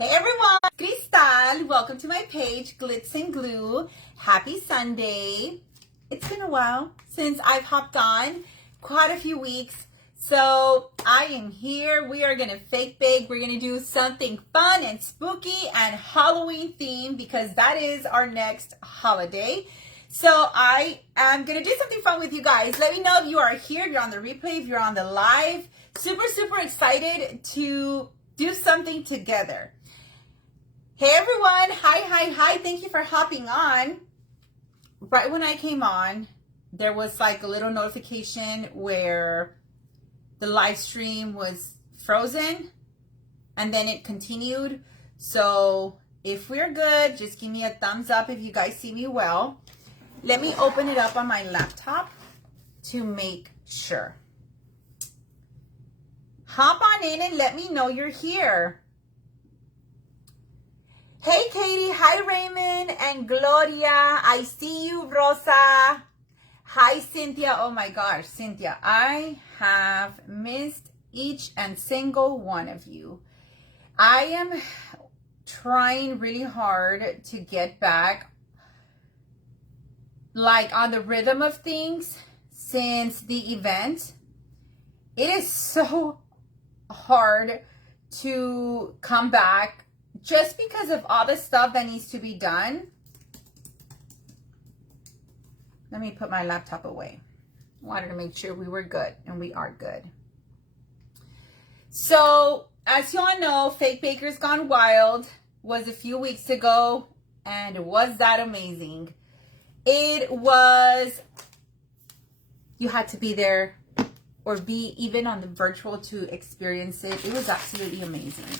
Hey everyone, Cristal. Welcome to my page, Glitz and Glue. Happy Sunday. It's been a while since I've hopped on, quite a few weeks. So I am here. We are going to fake bake. We're going to do something fun and spooky and Halloween themed because that is our next holiday. So I am going to do something fun with you guys. Let me know if you are here, if you're on the replay, if you're on the live. Super excited to do something together. Hey everyone, hi. Thank you for hopping on. Right when I came on, there was like a little notification where the live stream was frozen and then it continued. So if we're good, just give me a thumbs up if you guys see me well. Let me open it up on my laptop to make sure. Hop on in and let me know you're here. Hey, Katie. Hi, Raymond and Gloria. I see you, Rosa. Hi, Cynthia. Oh, my gosh, Cynthia. I have missed each and single one of you. I am trying really hard to get back, like, on the rhythm of things since the event. It is so hard to come back just because of all the stuff that needs to be done. Let me put my laptop away. I wanted to make sure we were good, and we are good. So, as you all know, Fake Bakers Gone Wild was a few weeks ago, and was that amazing? It was, you had to be there or be even on the virtual to experience it. It was absolutely amazing.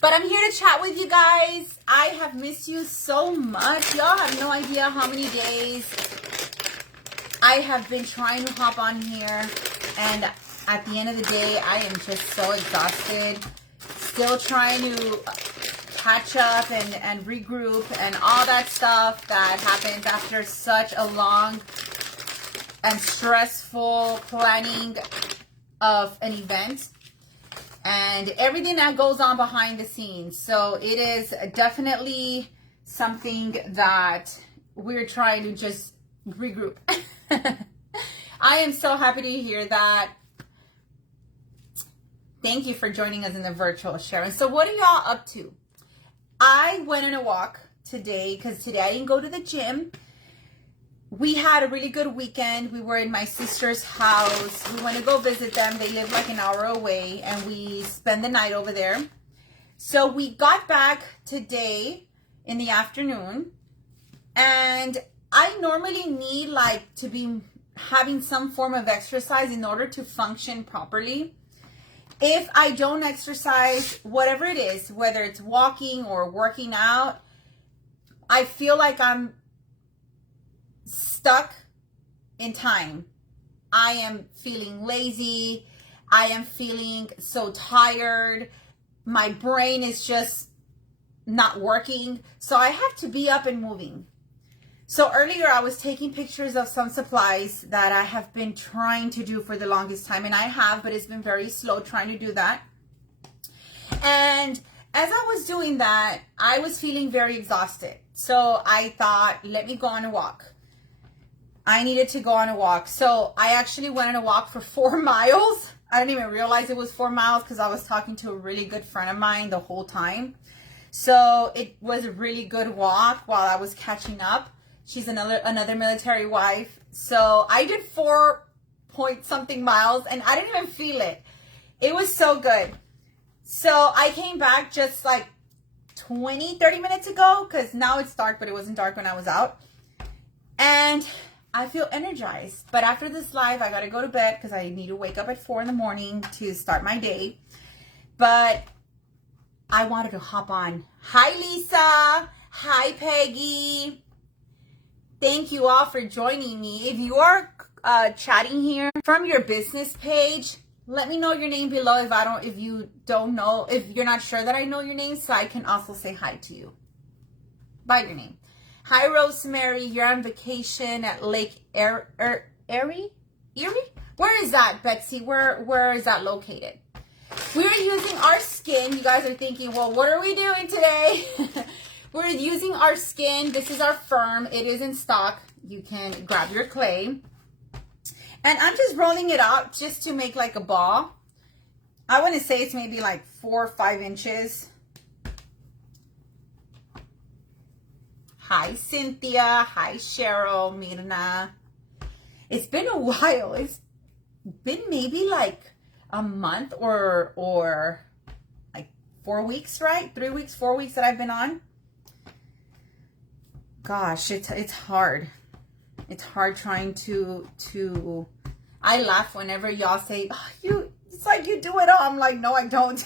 But I'm here to chat with you guys. I have missed you so much. Y'all have no idea how many days I have been trying to hop on here. And at the end of the day, I am just so exhausted. Still trying to catch up and regroup and all that stuff that happens after such a long and stressful planning of an event. And everything that goes on behind the scenes. So it is definitely something that we're trying to just regroup. I am so happy to hear that. Thank you for joining us in the virtual, Sharon. So what are y'all up to? I went on a walk today because today I didn't go to the gym. We had a really good weekend. We were in my sister's house. We went to go visit them. They live like an hour away, and we spent the night over there. So we got back today in the afternoon, and I normally need like to be having some form of exercise in order to function properly. If I don't exercise, whatever it is, whether it's walking or working out, I feel like I'm stuck in time. I am feeling lazy. I am feeling so tired. My brain is just not working. So I have to be up and moving. So earlier I was taking pictures of some supplies that I have been trying to do for the longest time. And I have, but it's been very slow trying to do that. And as I was doing that, I was feeling very exhausted. So I thought, let me go on a walk. I needed to go on a walk. So I actually went on a walk for 4 miles. I didn't even realize it was 4 miles because I was talking to a really good friend of mine the whole time. So it was a really good walk while I was catching up. She's another military wife. So I did 4 point something miles and I didn't even feel it. It was so good. So I came back just like 30 minutes ago because now it's dark, but it wasn't dark when I was out. And I feel energized, but after this live, I gotta go to bed because I need to wake up at 4 in the morning to start my day. But I wanted to hop on. Hi, Lisa. Hi, Peggy. Thank you all for joining me. If you are chatting here from your business page, let me know your name below if you don't know, if you're not sure that I know your name, so I can also say hi to you by your name. Hi, Rosemary. You're on vacation at Lake Erie? Where is that, Betsy? Where is that located? We're using our skin. You guys are thinking, well, what are we doing today? We're using our skin. This is our firm. It is in stock. You can grab your clay. And I'm just rolling it out just to make like a ball. I want to say it's maybe like 4 or 5 inches. Hi, Cynthia. Hi, Cheryl, Mirna. It's been a while. It's been maybe like a month or like 4 weeks, right? 3 weeks, 4 weeks that I've been on. Gosh, it's hard. It's hard trying to I laugh whenever y'all say, oh, it's like you do it all. I'm like, no, I don't.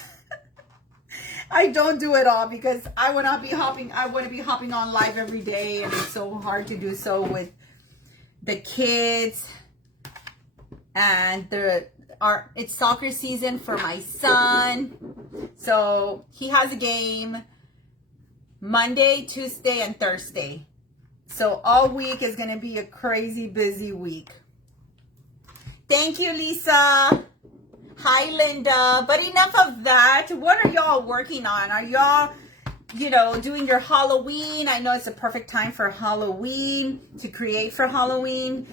I don't do it all because I want to be hopping on live every day, and it's so hard to do so with the kids. And it's soccer season for my son. So he has a game Monday, Tuesday, and Thursday. So all week is going to be a crazy busy week. Thank you, Lisa. Hi, Linda. But enough of that. What are y'all working on? Are y'all, doing your Halloween? I know it's a perfect time for Halloween, to create for Halloween.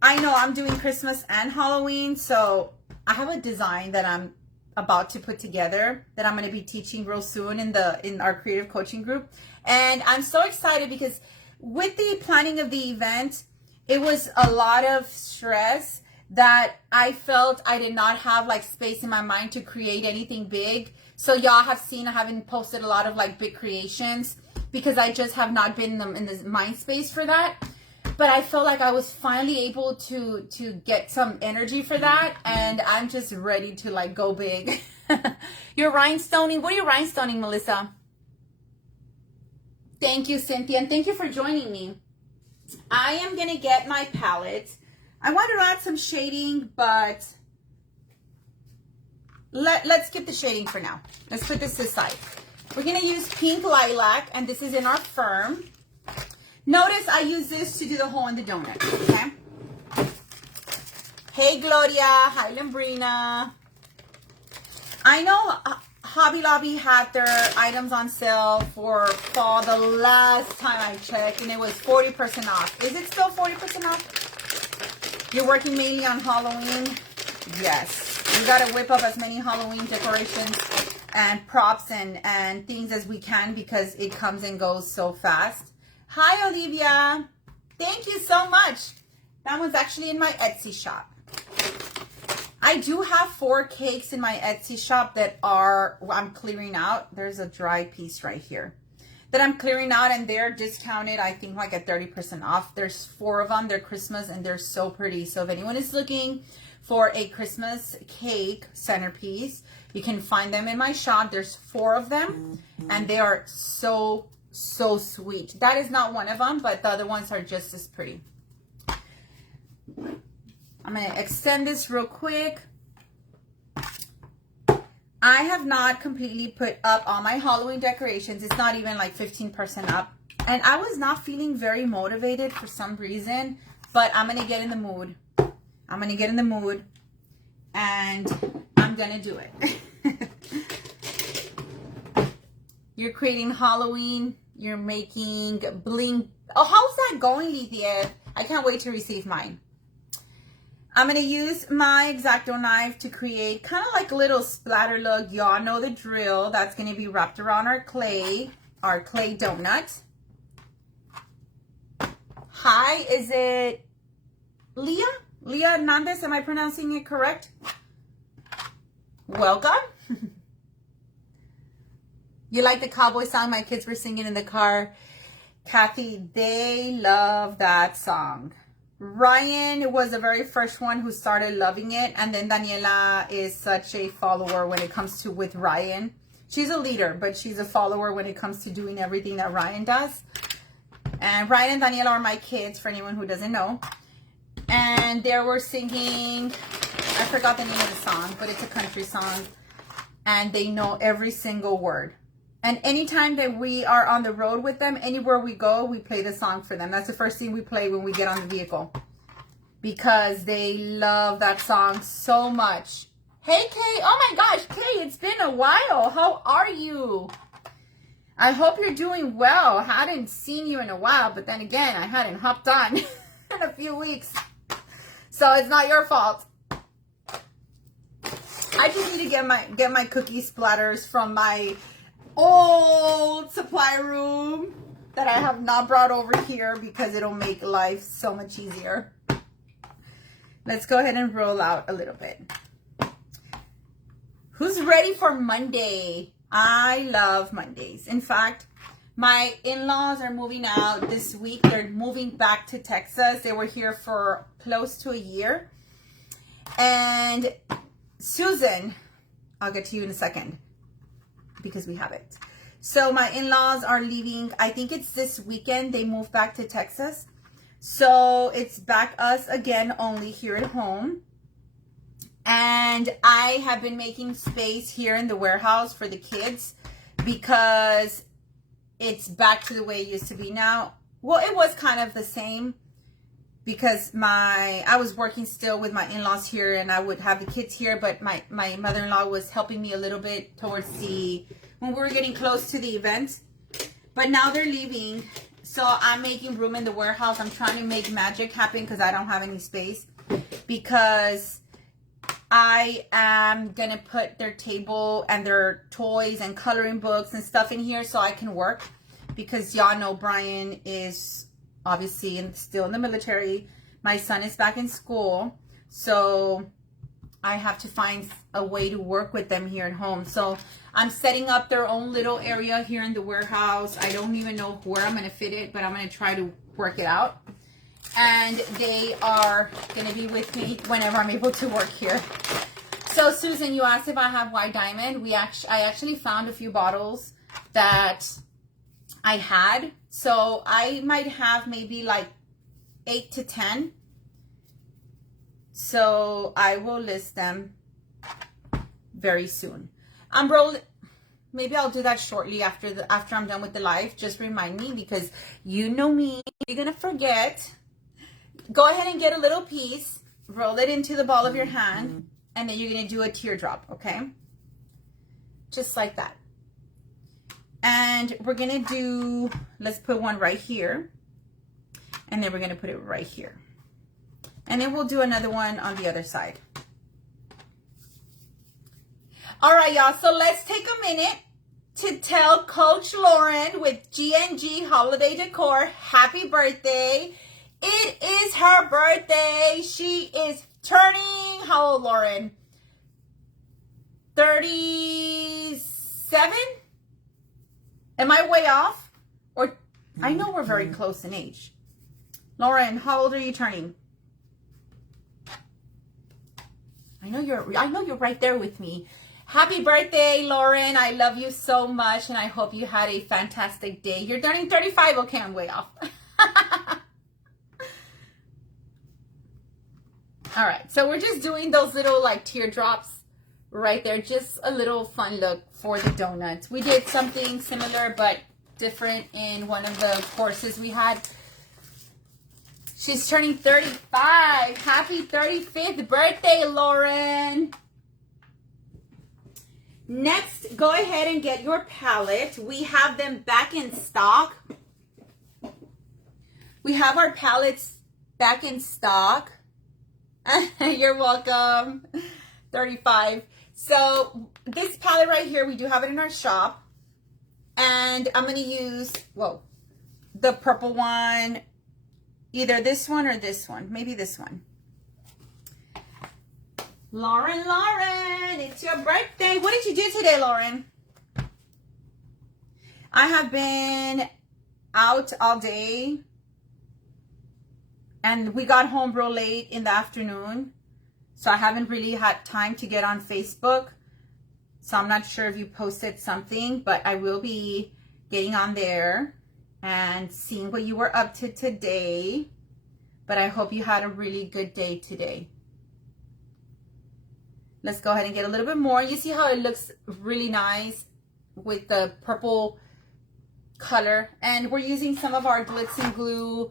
I know I'm doing Christmas and Halloween, so I have a design that I'm about to put together that I'm going to be teaching real soon in our creative coaching group. And I'm so excited because with the planning of the event, it was a lot of stress that I felt I did not have like space in my mind to create anything big. So y'all have seen I haven't posted a lot of like big creations because I just have not been in the mind space for that. But I felt like I was finally able to get some energy for that, and I'm just ready to like go big. You're rhinestoning. What are you rhinestoning, Melissa? Thank you, Cynthia, and thank you for joining me. I am gonna get my palette. I want to add some shading, but let's skip the shading for now. Let's put this aside. We're gonna use pink lilac, and this is in our firm. Notice I use this to do the hole in the donut, okay? Hey, Gloria. Hi, Lambrina. I know Hobby Lobby had their items on sale for fall the last time I checked, and it was 40% off. Is it still 40% off? You're working mainly on Halloween? Yes. We got to whip up as many Halloween decorations and props and things as we can because it comes and goes so fast. Hi, Olivia. Thank you so much. That one's actually in my Etsy shop. I do have 4 cakes in my Etsy shop that I'm clearing out. There's a dry piece right here that I'm clearing out, and they're discounted, I think, like at 30% off. There's 4 of them. They're Christmas, and they're so pretty. So if anyone is looking for a Christmas cake centerpiece, you can find them in my shop. There's 4 of them, and they are so sweet. That is not one of them, but the other ones are just as pretty. I'm going to extend this real quick. I have not completely put up all my Halloween decorations. It's not even like 15% up. And I was not feeling very motivated for some reason, but I'm going to get in the mood. I'm going to get in the mood, and I'm going to do it. You're creating Halloween. You're making bling. Oh, how's that going, Lithia? I can't wait to receive mine. I'm going to use my X-Acto knife to create kind of like a little splatter look. Y'all know the drill. That's going to be wrapped around our clay donut. Hi, is it Leah? Leah Hernandez, am I pronouncing it correct? Welcome. You like the cowboy song my kids were singing in the car? Kathy, they love that song. Ryan was the very first one who started loving it. And then Daniela is such a follower when it comes to with Ryan. She's a leader, but she's a follower when it comes to doing everything that Ryan does. And Ryan and Daniela are my kids, for anyone who doesn't know. And they were singing, I forgot the name of the song, but it's a country song. And they know every single word. And anytime that we are on the road with them, anywhere we go, we play the song for them. That's the first thing we play when we get on the vehicle. Because they love that song so much. Hey, Kay. Oh my gosh, Kay, it's been a while. How are you? I hope you're doing well. Hadn't seen you in a while, but then again, I hadn't hopped on in a few weeks. So it's not your fault. I just need to get my cookie splatters from my old supply room that I have not brought over here because it'll make life so much easier. Let's go ahead and roll out a little bit. Who's ready for Monday? I love Mondays. In fact, my in-laws are moving out this week. They're moving back to Texas. They were here for close to a year. And Susan, I'll get to you in a second because we have it. So my in-laws are leaving. I think it's this weekend. They move back to Texas. So it's back us again only here at home. And I have been making space here in the warehouse for the kids because it's back to the way it used to be now. Well, it was kind of the same because I was working still with my in-laws here and I would have the kids here, but my mother-in-law was helping me a little bit towards when we were getting close to the event. But now they're leaving, so I'm making room in the warehouse. I'm trying to make magic happen because I don't have any space, because I am going to put their table and their toys and coloring books and stuff in here so I can work, because y'all know Brian is obviously still in the military. My son is back in school, so I have to find a way to work with them here at home. So I'm setting up their own little area here in the warehouse. I don't even know where I'm going to fit it, but I'm going to try to work it out. And they are going to be with me whenever I'm able to work here. So Susan, you asked if I have white diamond. I actually found a few bottles that I had. So I might have maybe like 8 to 10. So I will list them very soon. Maybe I'll do that shortly after I'm done with the live. Just remind me, because you know me, you're going to forget. Go ahead and get a little piece, roll it into the ball of your hand, and then you're going to do a teardrop, okay? Just like that. And we're going to do, let's put one right here, and then we're going to put it right here. And then we'll do another one on the other side. All right, y'all, so let's take a minute to tell Coach Lauren with G&G Holiday Decor happy birthday. It is her birthday. She is turning, how old, Lauren? 37? Am I way off? Or I know we're very close in age. Lauren, how old are you turning? I know you're right there with me. Happy birthday, Lauren. I love you so much, and I hope you had a fantastic day. You're turning 35. Okay, I'm way off. All right, so we're just doing those little like teardrops right there. Just a little fun look for the donuts. We did something similar but different in one of the courses we had. She's turning 35. Happy 35th birthday, Lauren. Next, go ahead and get your palette. We have them back in stock. We have our palettes back in stock. You're welcome. 35. So this palette right here, we do have it in our shop. And I'm going to use, the purple one. Either this one or this one. Maybe this one. Lauren, it's your birthday. What did you do today, Lauren? I have been out all day. And we got home real late in the afternoon. So I haven't really had time to get on Facebook. So I'm not sure if you posted something, but I will be getting on there and seeing what you were up to today. But I hope you had a really good day today. Let's go ahead and get a little bit more. You see how it looks really nice with the purple color. And we're using some of our glitz and glue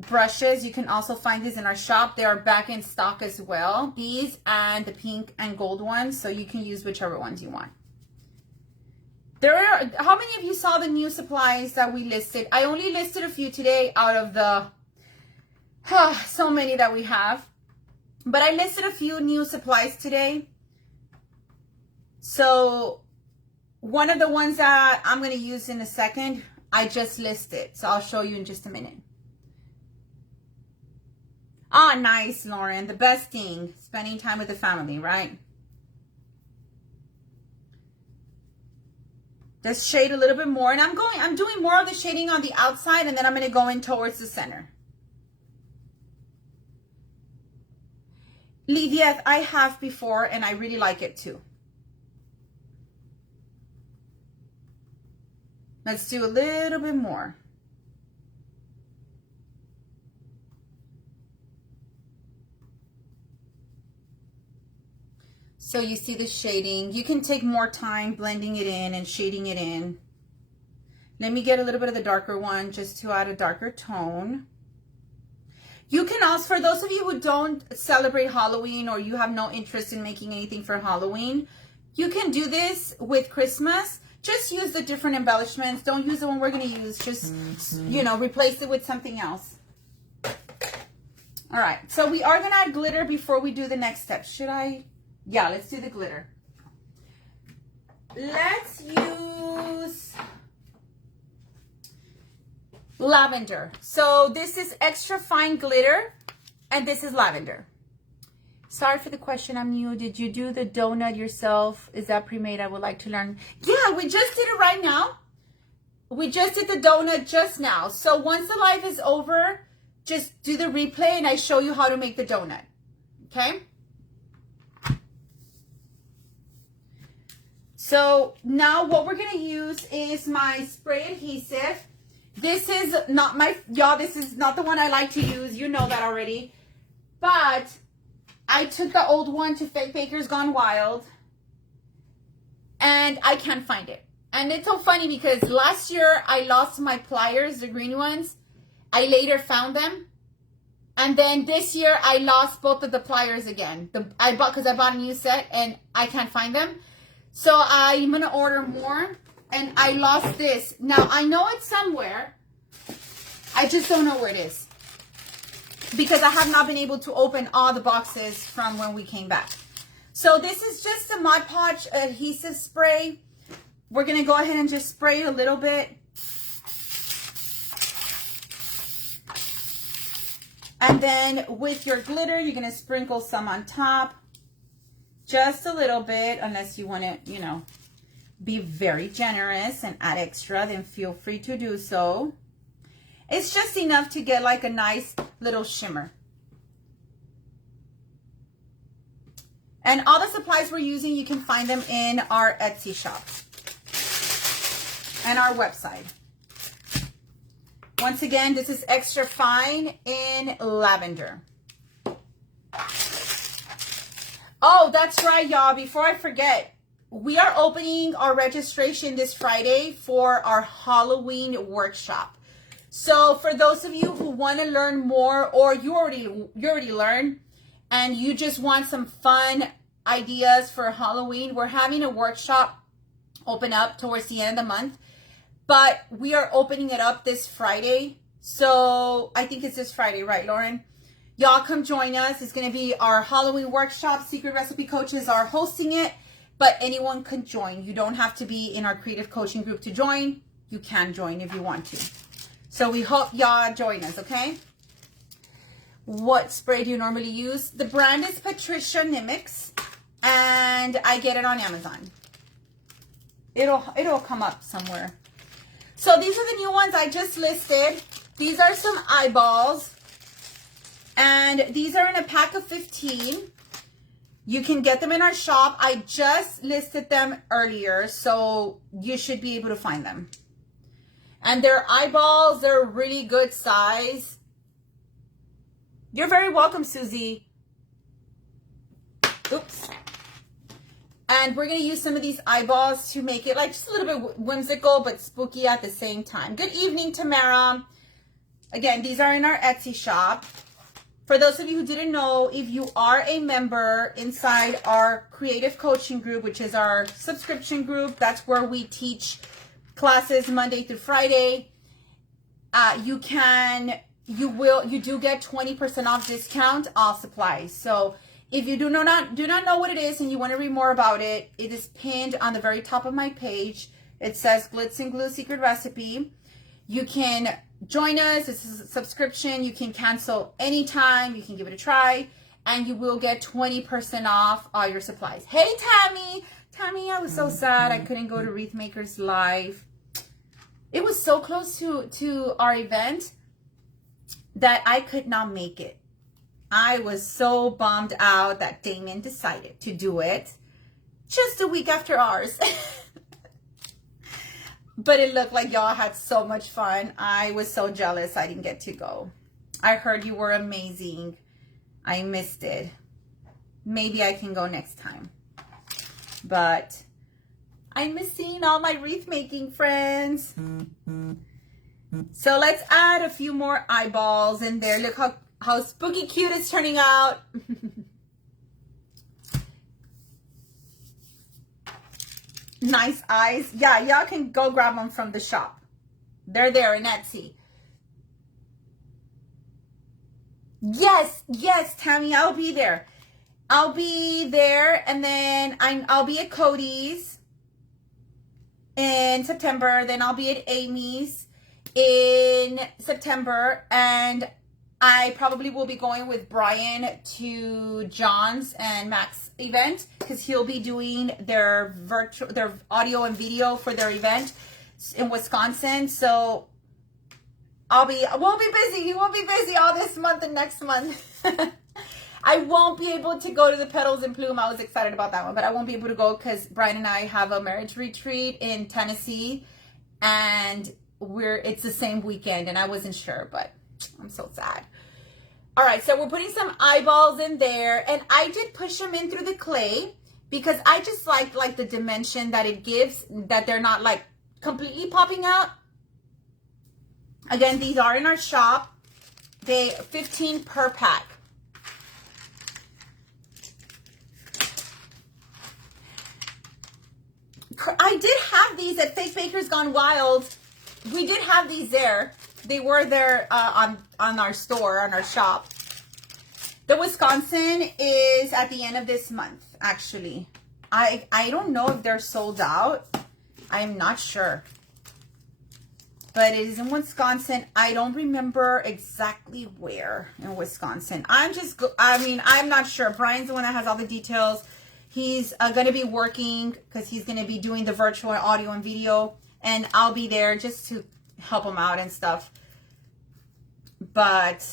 brushes. You can also find these in our shop. They are back in stock as well. These and the pink and gold ones. So you can use whichever ones you want. How many of you saw the new supplies that we listed? I only listed a few today out of the so many that we have. But I listed a few new supplies today. So one of the ones that I'm going to use in a second, I just listed. So I'll show you in just a minute. Ah, nice, Lauren. The best thing, spending time with the family, right? Just shade a little bit more. And I'm doing more of the shading on the outside, and then I'm going to go in towards the center. Lydia, I have before, and I really like it too. Let's do a little bit more. So you see the shading. You can take more time blending it in and shading it in. Let me get a little bit of the darker one just to add a darker tone. You can also, for those of you who don't celebrate Halloween or you have no interest in making anything for Halloween, you can do this with Christmas. Just use the different embellishments. Don't use the one we're going to use. Just, you know, replace it with something else. All right. So we are going to add glitter before we do the next step. Should I? Yeah, let's do the glitter. Let's use lavender. So this is extra fine glitter, and this is lavender. Sorry for the question, I'm new. Did you do the donut yourself? Is that pre-made? I would like to learn. Yeah, we just did it right now. We just did the donut just now. So once the live is over, just do the replay and I show you how to make the donut. Okay? So now what we're going to use is my spray adhesive. This is not my, y'all, this is not the one I like to use. You know that already. But I took the old one to Fake Bakers Gone Wild and I can't find it. And it's so funny because last year I lost my pliers, the green ones. I later found them. And then this year I lost both of the pliers again. Because I bought a new set and I can't find them. So I'm going to order more. And I lost this. Now I know it's somewhere. I just don't know where it is. Because I have not been able to open all the boxes from when we came back. So this is just a Mod Podge adhesive spray. We're going to go ahead and just spray a little bit. And then with your glitter, you're going to sprinkle some on top. Just a little bit, unless you want to, you know, be very generous and add extra, then feel free to do so. It's just enough to get like a nice little shimmer. And all the supplies we're using, you can find them in our Etsy shop and our website. Once again, this is extra fine in lavender. Oh, that's right, y'all. Before I forget, we are opening our registration this Friday for our Halloween workshop. So for those of you who want to learn more, or you already learned and you just want some fun ideas for Halloween, we're having a workshop open up towards the end of the month. But we are opening it up this Friday. So I think it's this Friday, right, Lauren? Y'all come join us. It's going to be our Halloween workshop. Secret Recipe Coaches are hosting it, but anyone can join. You don't have to be in our creative coaching group to join. You can join if you want to. So we hope y'all join us, okay? What spray do you normally use? The brand is Patricia Nimix, and I get it on Amazon. It'll come up somewhere. So these are the new ones I just listed. These are some eyeballs, and these are in a pack of 15. You can get them in our shop. I just listed them earlier, so you should be able to find them. And their eyeballs, they're really good size. You're very welcome, Susie. Oops. And we're going to use some of these eyeballs to make it like just a little bit whimsical but spooky at the same time. Good evening, Tamara. Again, these are in our Etsy shop. For those of you who didn't know, if you are a member inside our creative coaching group, which is our subscription group, that's where we teach classes Monday through Friday. You do get 20% off discount off supplies. So if you do not know what it is and you want to read more about it, it is pinned on the very top of my page. It says Glitz and Glue Secret Recipe. You can join us. It's a subscription. You can cancel anytime. You can give it a try, and you will get 20% off all your supplies. Hey, Tammy. Tammy, I was so sad I couldn't go to Wreath Makers Live. It was so close to our event that I could not make it. I was so bummed out that Damien decided to do it just a week after ours. But it looked like y'all had so much fun. I was so jealous I didn't get to go. I heard you were amazing. I missed it. Maybe I can go next time. But I miss seeing all my wreath making friends. So let's add a few more eyeballs in there. Look how spooky cute it's turning out. Nice eyes. Yeah, y'all can go grab them from the shop. They're there in Etsy. Yes, Tammy, I'll be there. I'll be there, and then I'll be at Cody's in September. Then I'll be at Amy's in September, and I probably will be going with Brian to John's and Mac's event because he'll be doing their audio and video for their event in Wisconsin. So we'll be busy. We'll be busy all this month and next month. I won't be able to go to the Petals and Plume. I was excited about that one, but I won't be able to go because Brian and I have a marriage retreat in Tennessee, and it's the same weekend, and I wasn't sure, but I'm so sad. All right, so we're putting some eyeballs in there, and I did push them in through the clay because I just like the dimension that it gives, that they're not like completely popping out. Again, these are in our shop. They 15 per pack. I did have these at Fake Bakers Gone Wild. We did have these there. They were there on our store, on our shop. The Wisconsin is at the end of this month, actually. I don't know if they're sold out. I'm not sure. But it is in Wisconsin. I don't remember exactly where in Wisconsin. I'm not sure. Brian's the one that has all the details. He's going to be working because he's going to be doing the virtual audio and video. And I'll be there just to help him out and stuff. But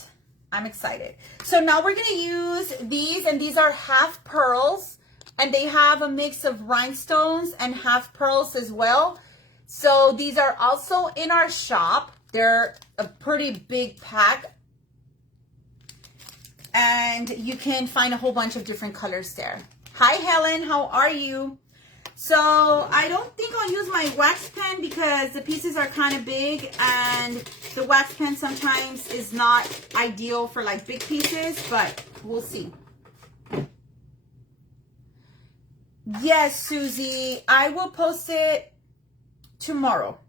I'm excited. So now we're going to use these. And these are half pearls. And they have a mix of rhinestones and half pearls as well. So these are also in our shop. They're a pretty big pack. And you can find a whole bunch of different colors there. Hi, Helen. How are you? So I don't think I'll use my wax pen because the pieces are kind of big. And the wax pen sometimes is not ideal for like big pieces. But we'll see. Yes, Susie. I will post it tomorrow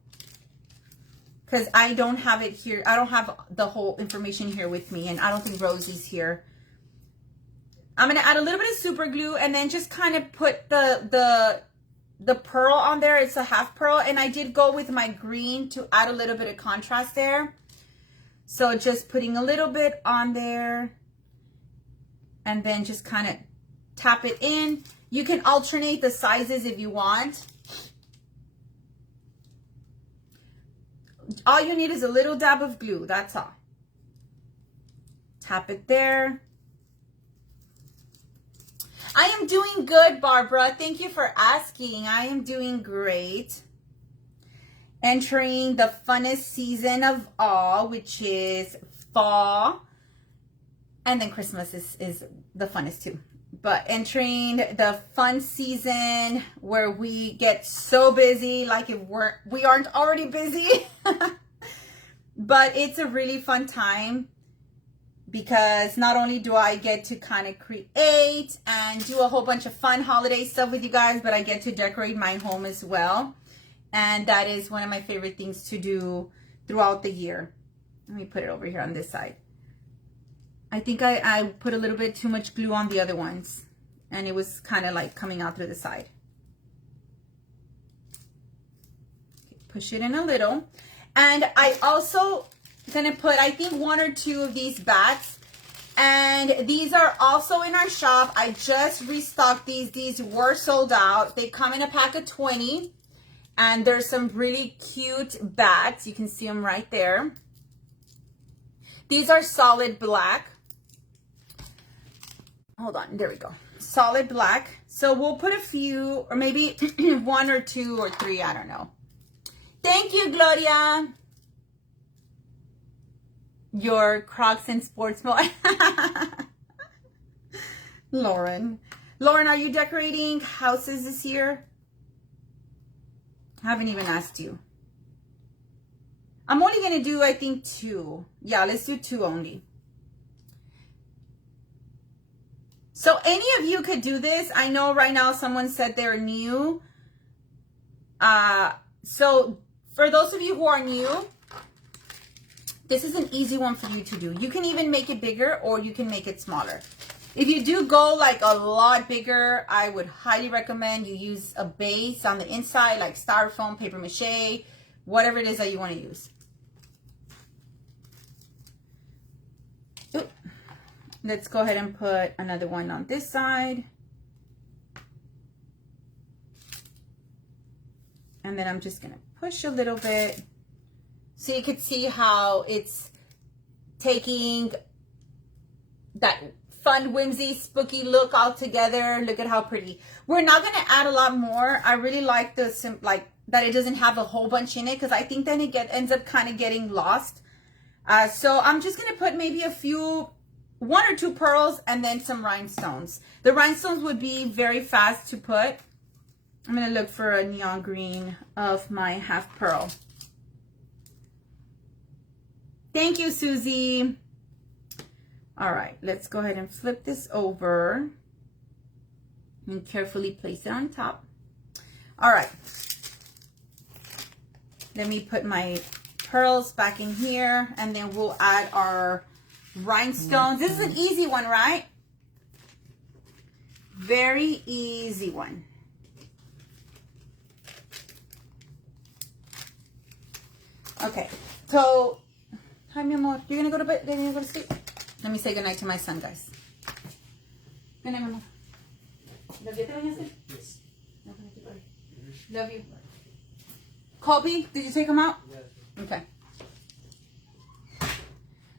because I don't have it here. I don't have the whole information here with me, and I don't think Rosie's here. I'm gonna add a little bit of super glue and then just kind of put the pearl on there. It's a half pearl, and I did go with my green to add a little bit of contrast there. So just putting a little bit on there and then just kind of tap it in. You can alternate the sizes if you want. All you need is a little dab of glue. That's all. Tap it there. I am doing good, Barbara. Thank you for asking. I am doing great. Entering the funnest season of all, which is fall. And then Christmas is the funnest too. But entering the fun season where we get so busy, like if we aren't already busy. But it's a really fun time because not only do I get to kind of create and do a whole bunch of fun holiday stuff with you guys, but I get to decorate my home as well. And that is one of my favorite things to do throughout the year. Let me put it over here on this side. I think I put a little bit too much glue on the other ones, and it was kind of like coming out through the side. Push it in a little. And I also gonna put, I think, 1 or 2 of these bats, and these are also in our shop. I just restocked these were sold out. They come in a pack of 20, and there's some really cute bats. You can see them right there. These are solid black. Hold on, there we go. Solid black. So we'll put a few, or maybe 1 or 2 or 3, I don't know. Thank you, Gloria. Your Crocs and sports mode. Lauren, are you decorating houses this year? I haven't even asked you. I'm only going to do, I think, 2. Yeah, let's do 2 only. So any of you could do this. I know right now someone said they're new. So for those of you who are new, this is an easy one for you to do. You can even make it bigger or you can make it smaller. If you do go like a lot bigger, I would highly recommend you use a base on the inside, like styrofoam, paper mache, whatever it is that you want to use. Ooh. Let's go ahead and put another one on this side. And then I'm just going to push a little bit. So you could see how it's taking that fun, whimsy, spooky look all together. Look at how pretty. We're not going to add a lot more. I really like the that it doesn't have a whole bunch in it, because I think then it ends up kind of getting lost. So I'm just going to put maybe a few, 1 or 2 pearls and then some rhinestones. The rhinestones would be very fast to put. I'm going to look for a neon green of my half pearl. Thank you, Susie. All right, let's go ahead and flip this over and carefully place it on top. All right. Let me put my pearls back in here, and then we'll add our rhinestones. This is an easy one, right? Very easy one. Okay, so, hi, mi amor. You're gonna go to bed? You're gonna go to sleep? Let me say goodnight to my son, guys. Good night, mi amor. Love you. Yes. Love you. Colby, did you take him out? Yes. Okay.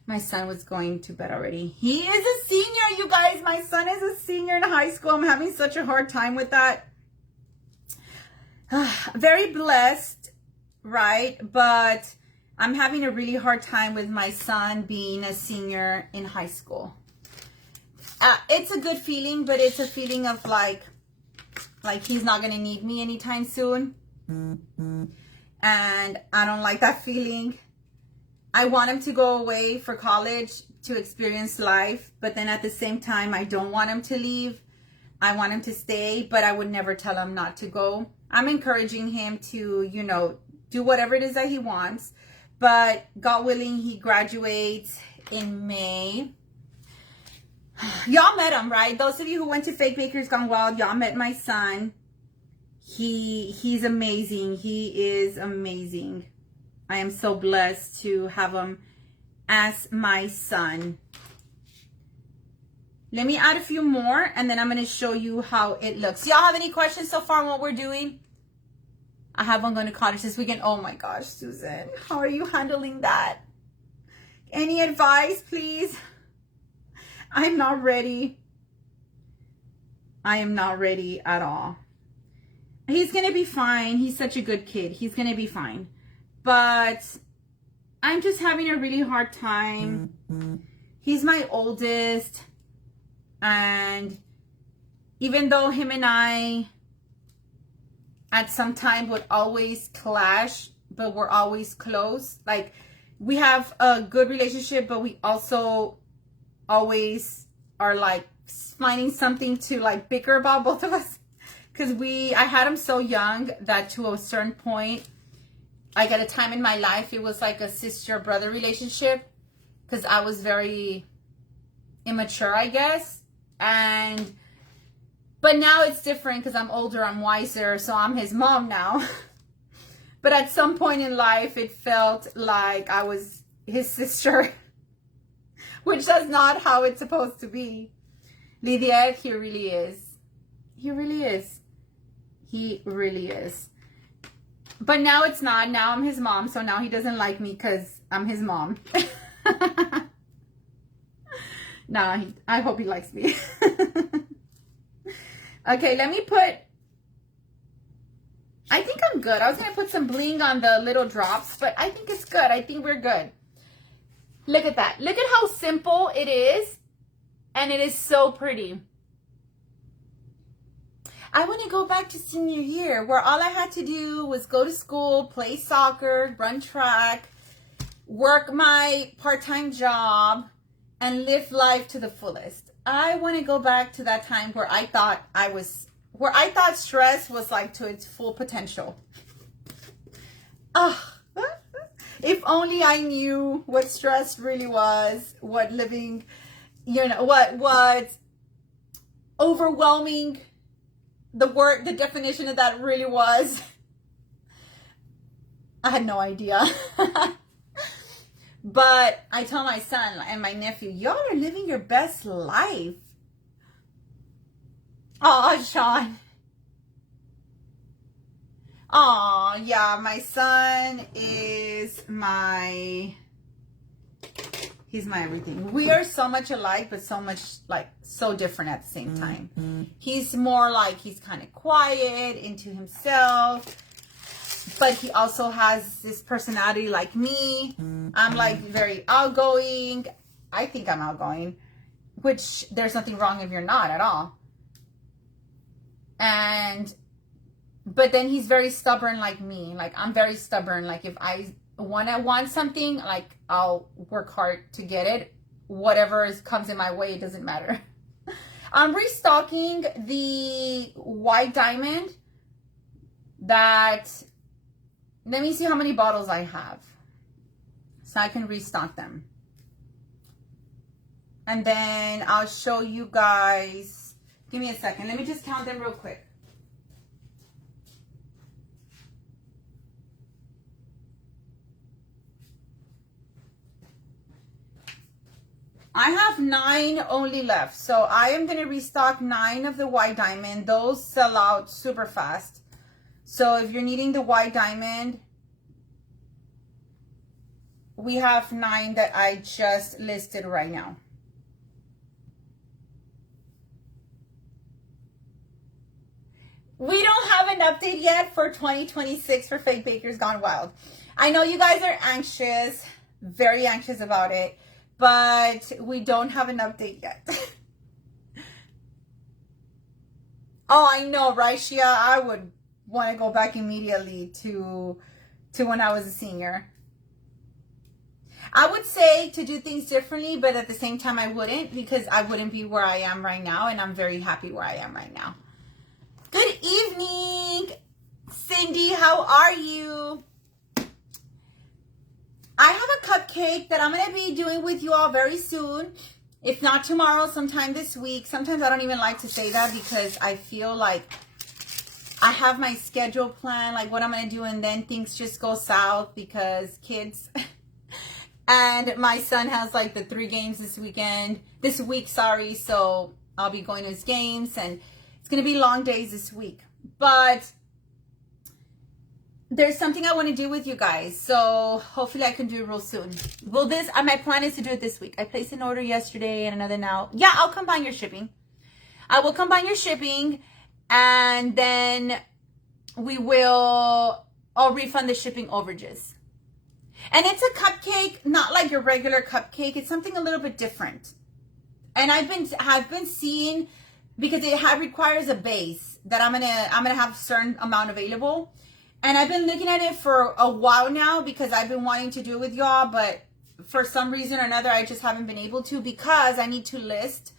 My son was going to bed already. He is a senior, you guys. My son is a senior in high school. I'm having such a hard time with that. Very blessed, right? But I'm having a really hard time with my son being a senior in high school. It's a good feeling, but it's a feeling of like he's not going to need me anytime soon. And I don't like that feeling. I want him to go away for college to experience life, but then at the same time, I don't want him to leave. I want him to stay, but I would never tell him not to go. I'm encouraging him to, you know, do whatever it is that he wants, but God willing, he graduates in May. Y'all met him, right? Those of you who went to Fake Bakers Gone Wild, y'all met my son. He's amazing. He is amazing. I am so blessed to have him as my son. Let me add a few more, and then I'm going to show you how it looks. Y'all have any questions so far on what we're doing? I have one going to college this weekend. Oh my gosh, Susan, how are you handling that? Any advice, please? I'm not ready. I am not ready at all. He's going to be fine. He's such a good kid. He's going to be fine. But I'm just having a really hard time. He's my oldest. And even though him and I at some time would always clash, but we're always close. Like, we have a good relationship, but we also always are like finding something to like bicker about, both of us. Because I had him so young that to a certain point, like at a time in my life, it was like a sister-brother relationship. Because I was very immature, I guess. But now it's different because I'm older, I'm wiser, so I'm his mom now. But at some point in life, it felt like I was his sister, which that's not how it's supposed to be. Lydia, he really is. He really is. He really is. But now it's not. Now I'm his mom, so now he doesn't like me because I'm his mom. Nah, I hope he likes me. Okay, let me put... I think I'm good. I was going to put some bling on the little drops, but I think it's good. I think we're good. Look at that. Look at how simple it is. And it is so pretty. I want to go back to senior year where all I had to do was go to school, play soccer, run track, work my part-time job, and live life to the fullest. I want to go back to that time where I thought stress was like to its full potential. Oh, if only I knew what stress really was, what living, what overwhelming the definition of that really was. I had no idea. But I tell my son and my nephew, y'all are living your best life. Oh, Sean. Oh, yeah, my son is he's my everything. We are so much alike, but so much, so different at the same time. Mm-hmm. He's more like, he's kind of quiet, into himself. But he also has this personality like me. Mm-hmm. I'm like very outgoing. I think I'm outgoing, which there's nothing wrong if you're not at all. But then he's very stubborn like me. Like I'm very stubborn. Like if I want something, like I'll work hard to get it. Whatever comes in my way, it doesn't matter. I'm restocking the white diamond let me see how many bottles I have so I can restock them. And then I'll show you guys. Give me a second. Let me just count them real quick. I have 9 only left. So I am going to restock 9 of the white diamond. Those sell out super fast. So if you're needing the white diamond, we have 9 that I just listed right now. We don't have an update yet for 2026 for Fake Bakers Gone Wild. I know you guys are anxious, very anxious about it, but we don't have an update yet. Oh, I know, right, Shia? I would want to go back immediately to when I was a senior. I would say to do things differently, but at the same time I wouldn't, because I wouldn't be where I am right now, and I'm very happy where I am right now. Good evening, Cindy. How are you? I have a cupcake that I'm going to be doing with you all very soon. If not tomorrow, sometime this week. Sometimes I don't even like to say that because I feel like I have my schedule planned, like what I'm going to do, and then things just go south because kids. And my son has like the 3 games this week, sorry. So I'll be going to his games, and it's going to be long days this week. But there's something I want to do with you guys. So hopefully I can do it real soon. Well, my plan is to do it this week. I placed an order yesterday and another now. Yeah, I'll combine your shipping. I will combine your shipping, and then I'll refund the shipping overages. And it's a cupcake, not like your regular cupcake. It's something a little bit different. And I've been seeing, because it requires a base that I'm gonna have a certain amount available. And I've been looking at it for a while now because I've been wanting to do it with y'all, but for some reason or another, I just haven't been able to because I need to list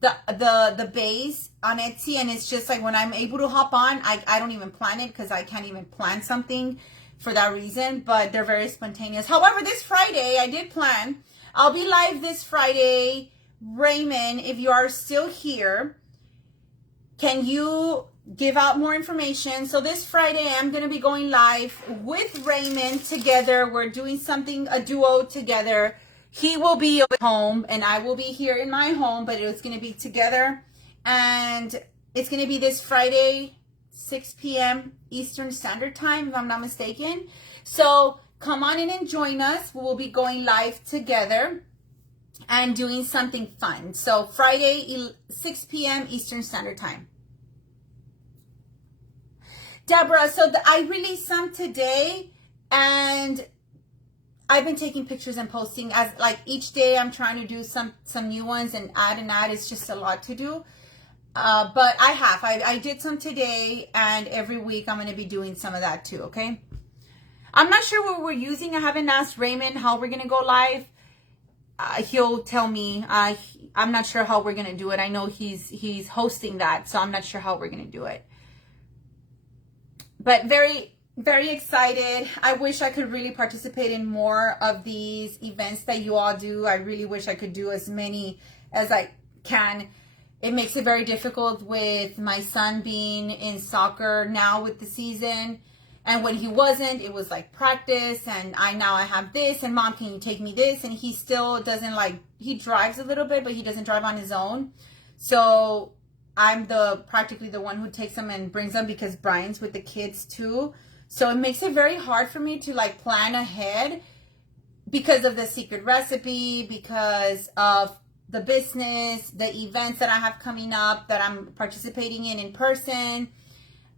the base on Etsy. And it's just like when I'm able to hop on, I don't even plan it because I can't even plan something for that reason, but they're very spontaneous. However, this Friday, I did plan. I'll be live this Friday. Raymond, if you are still here, can you give out more information? So this Friday, I'm going to be going live with Raymond together. We're doing something, a duo together. He will be at home and I will be here in my home, but it's going to be together. And it's going to be this Friday, 6 p.m. Eastern Standard Time, if I'm not mistaken. So come on in and join us. We will be going live together and doing something fun. So Friday, 6 p.m. Eastern Standard Time. Deborah, so I released some today and I've been taking pictures and posting as like each day I'm trying to do some new ones and add. It's just a lot to do. But I did some today and every week I'm going to be doing some of that too. Okay. I'm not sure what we're using. I haven't asked Raymond how we're going to go live. He'll tell me. I'm not sure how we're going to do it. I know he's hosting that, so I'm not sure how we're going to do it. But very, very excited. I wish I could really participate in more of these events that you all do. I really wish I could do as many as I can. It makes it very difficult with my son being in soccer now with the season. And when he wasn't, it was like practice. And now I have this. And mom, can you take me this? And he still doesn't he drives a little bit, but he doesn't drive on his own. So I'm practically the one who takes them and brings them because Brian's with the kids too. So it makes it very hard for me to plan ahead because of the secret recipe, because of the business, the events that I have coming up that I'm participating in person.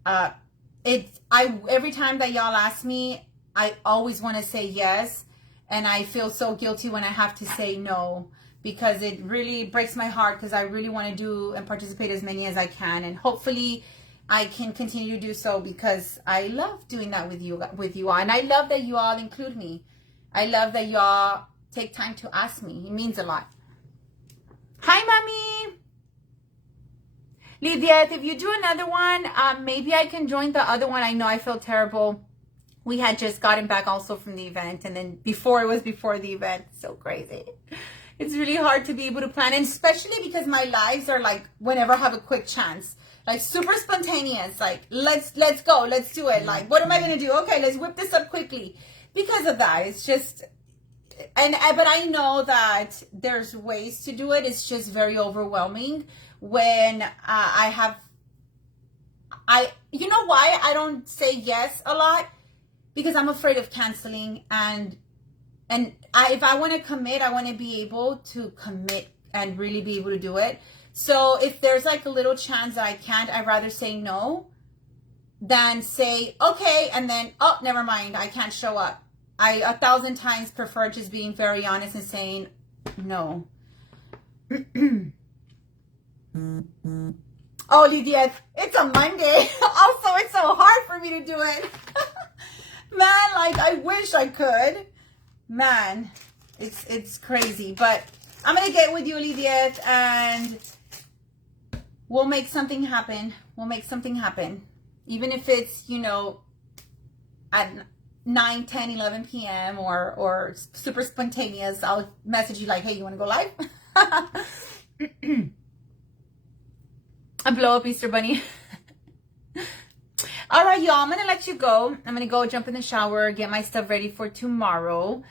Every time that y'all ask me, I always want to say yes. And I feel so guilty when I have to say no, because it really breaks my heart because I really want to do and participate as many as I can. And hopefully I can continue to do so because I love doing that with you all. And I love that you all include me. I love that y'all take time to ask me. It means a lot. Hi, Mommy. Lydia, if you do another one, maybe I can join the other one. I know I feel terrible. We had just gotten back also from the event. And then before the event. So crazy. It's really hard to be able to plan, and especially because my lives are whenever I have a quick chance, super spontaneous, let's go, let's do it. What am I going to do? Okay, let's whip this up quickly. Because of that, it's just, but I know that there's ways to do it. It's just very overwhelming when you know why I don't say yes a lot? Because I'm afraid of canceling, and if I want to commit, I want to be able to commit and really be able to do it. So if there's a little chance that I can't, I'd rather say no than say, okay, and then, oh, never mind, I can't show up. I 1,000 times prefer just being very honest and saying no. Oh, Lydia, it's a Monday. Also, it's so hard for me to do it. Man, I wish I could. Man, it's crazy, but I'm gonna get with you, Lydia, and we'll make something happen. We'll make something happen, even if it's at 9, 10, 11 p.m. or super spontaneous. I'll message you hey, you want to go live? I blow up Easter Bunny. All right, y'all, I'm going to let you go. I'm going to go jump in the shower, get my stuff ready for tomorrow.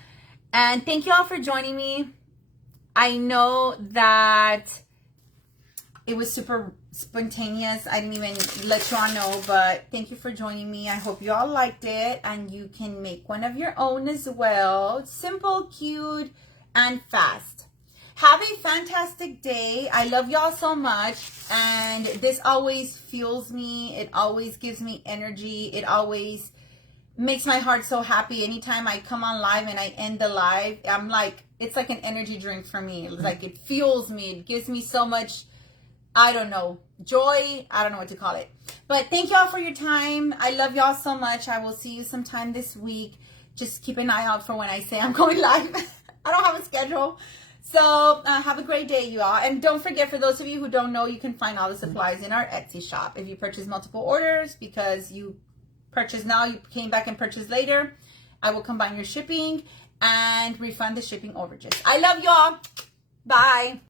And thank you all for joining me. I know that it was super spontaneous. I didn't even let you all know, but thank you for joining me. I hope you all liked it, and you can make one of your own as well. Simple, cute, and fast. Have a fantastic day. I love y'all so much, and this always fuels me. It always gives me energy. It always makes my heart so happy. Anytime I come on live and I end the live, I'm it's like an energy drink for me. It's it fuels me. It gives me so much, I don't know, joy. I don't know what to call it. But thank y'all for your time. I love y'all so much. I will see you sometime this week. Just keep an eye out for when I say I'm going live. I don't have a schedule. So have a great day, you all. And don't forget, for those of you who don't know, you can find all the supplies in our Etsy shop. If you purchase multiple orders because you purchased now, you came back and purchased later, I will combine your shipping and refund the shipping overages. I love y'all. Bye.